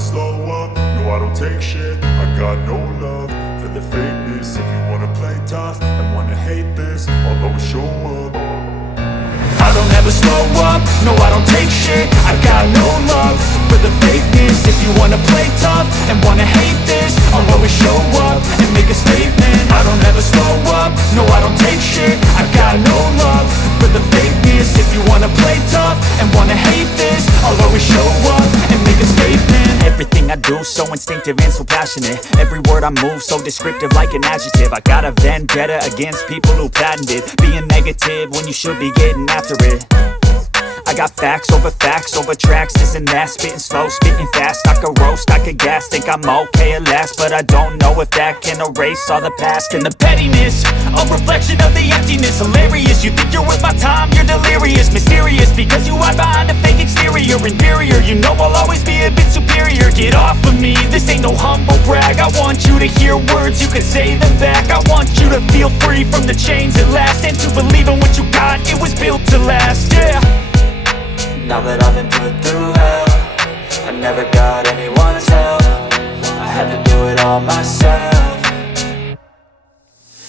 slow up, no I don't take shit. I got no love for the fakeness. If you wanna play tough and wanna hate this, I'll always show up. I don't ever slow up, no I don't take shit. I got no love for the fakeness. If you wanna play tough and wanna hate this, I'll always show up and make a statement. I don't ever slow up, no I don't take shit. I got no love for the fakeness. If you wanna play tough and wanna hate this, I'll always show up and make a statement. Everything I do so instinctive and so passionate. Every word I move so descriptive like an adjective. I got a vendetta against people who patented being negative when you should be getting after it. I got facts over tracks, this and that. Spitting slow, spitting fast, I could roast, I could gas. Think I'm okay at last, but I don't know if that can erase all the past. And the pettiness, a reflection of the emptiness. Hilarious, you think you're worth my time, you're delirious. Mysterious, because you hide behind a fake exterior. Inferior, you know I'll always be a bit superior. Get off of me, this ain't no humble brag. I want you to hear words, you can say them back. I want you to feel free from the chains at last, and to believe in what you got, it was built to last, yeah. Now that I've been put through hell, I never got anyone's help. I had to do it all myself.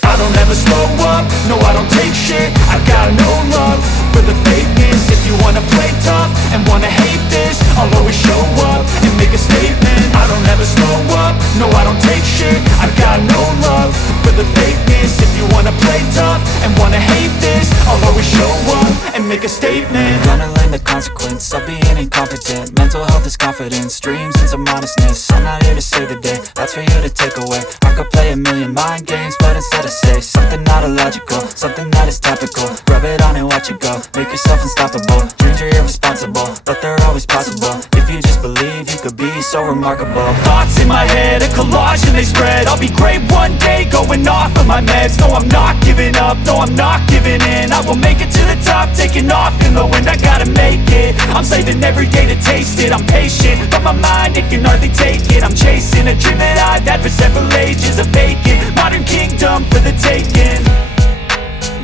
I don't ever slow up, no I don't take shit. I got no love for the fakeness. If you wanna play tough and wanna hate this, I'll always show up and make a statement. I don't ever slow up, no I don't take shit. I got no love for the fakeness. If you wanna play tough and wanna hate this, I'll always show up and make a statement. Gonna learn the consequence of being incompetent. Mental health is confidence, dreams and some modestness. I'm not here to save the day, that's for you to take away. I could play a million mind games, but instead I say something not illogical, something that is topical. Rub it on and watch it go, make yourself unstoppable. Dreams are irresponsible, but they're always possible. If you just believe, you could be so remarkable. Thoughts in my head, a collage and they spread. I'll be great one day, going off of my meds. No, I'm not giving up, no, I'm not giving in. I will make it to the top, taking off in the wind. I gotta make it, I'm saving every day to taste it. I'm patient, but my mind, it can hardly take it. I'm chasing a dream that I've had for several ages. A vacant, modern kingdom for the taking.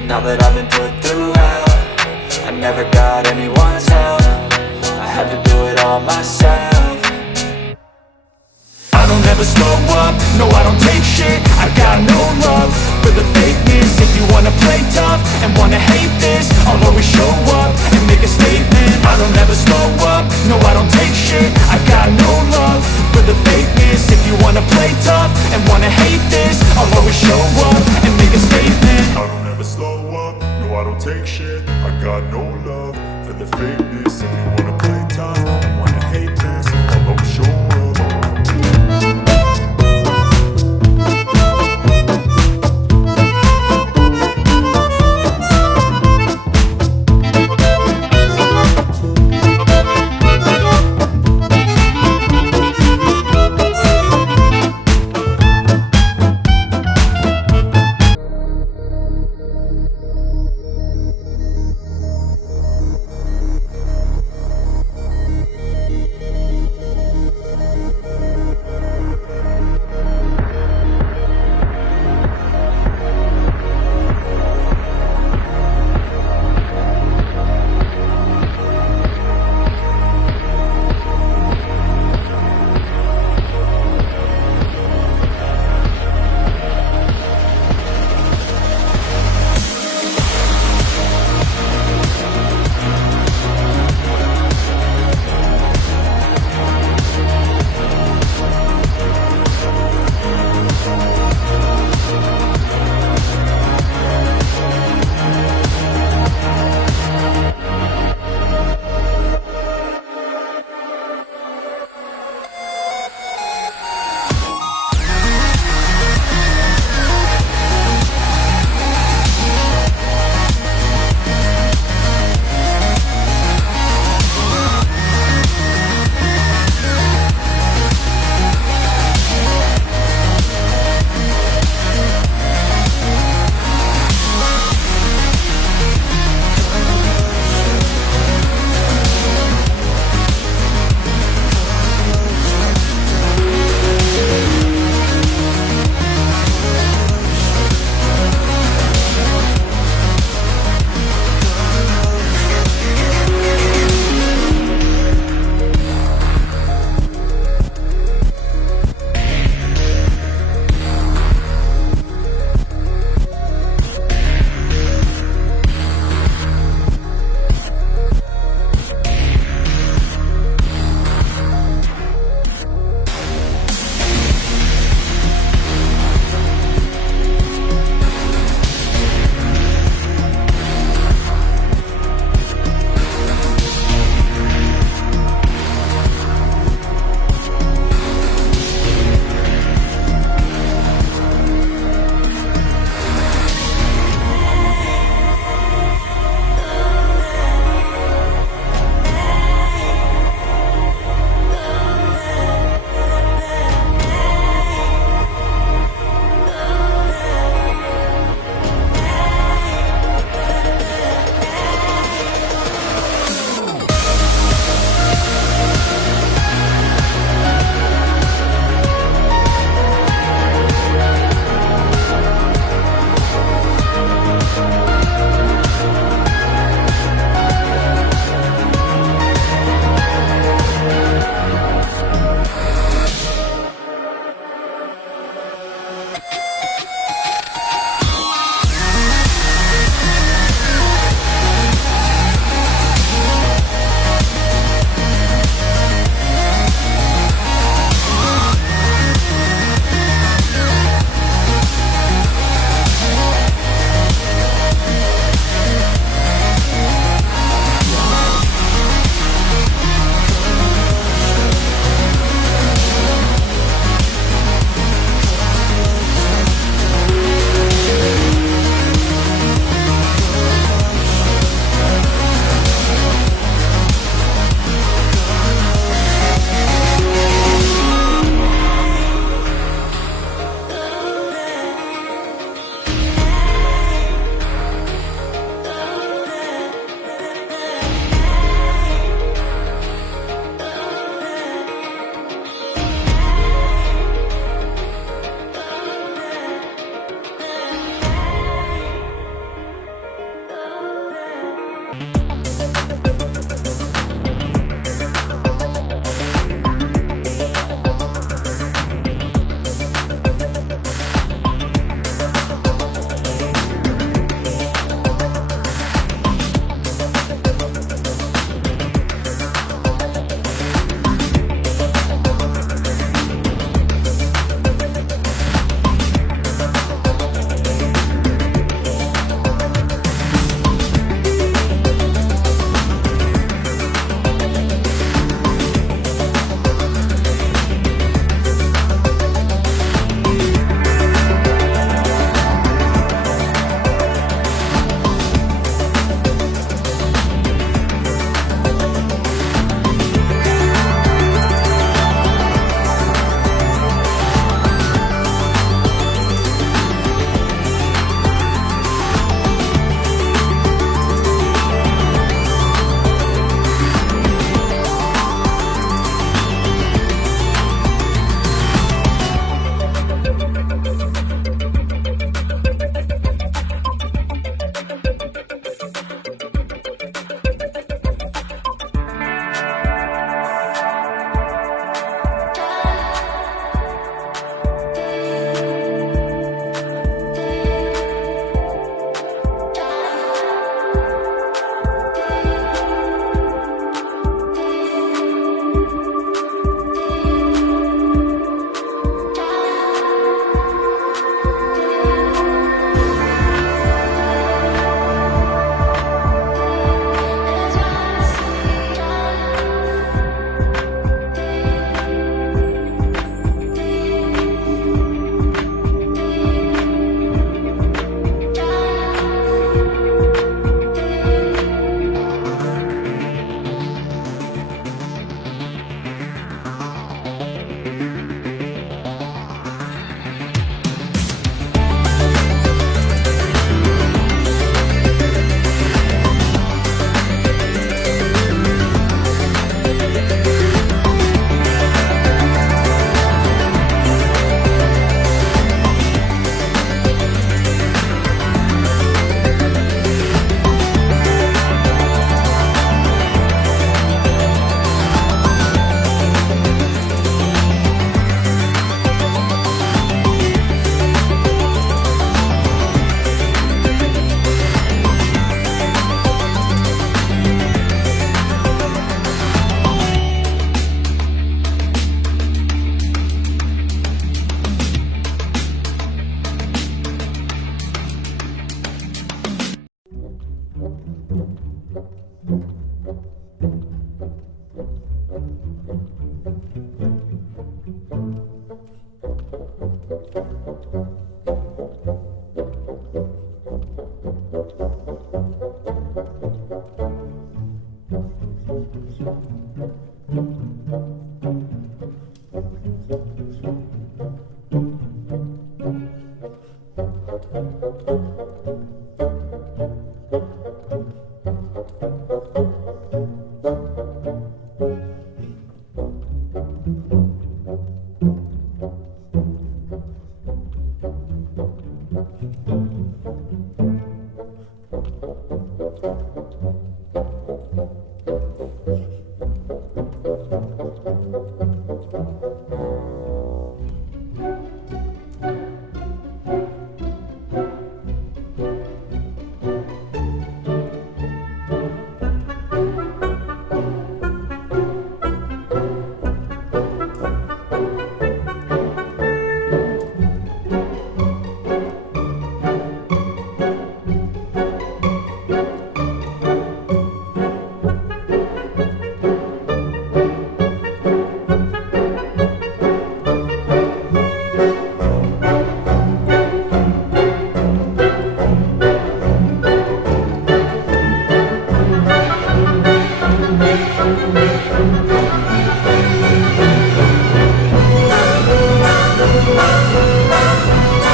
Now that I've been put through hell, I never got anyone's help. I had to do it all myself. I don't ever slow up, no I don't take shit. I got no love for the fakeness. If you wanna play tough and wanna hate this, I'll always show up and make a statement. I don't ever slow up, no I don't take shit. I got no love for the fakeness. If you wanna play tough and wanna hate this, I'll always show up and make a statement. I don't ever slow up, no I don't take shit. I got no love for the fakeness. If you wanna play tough and wanna hate this, I'll always show up.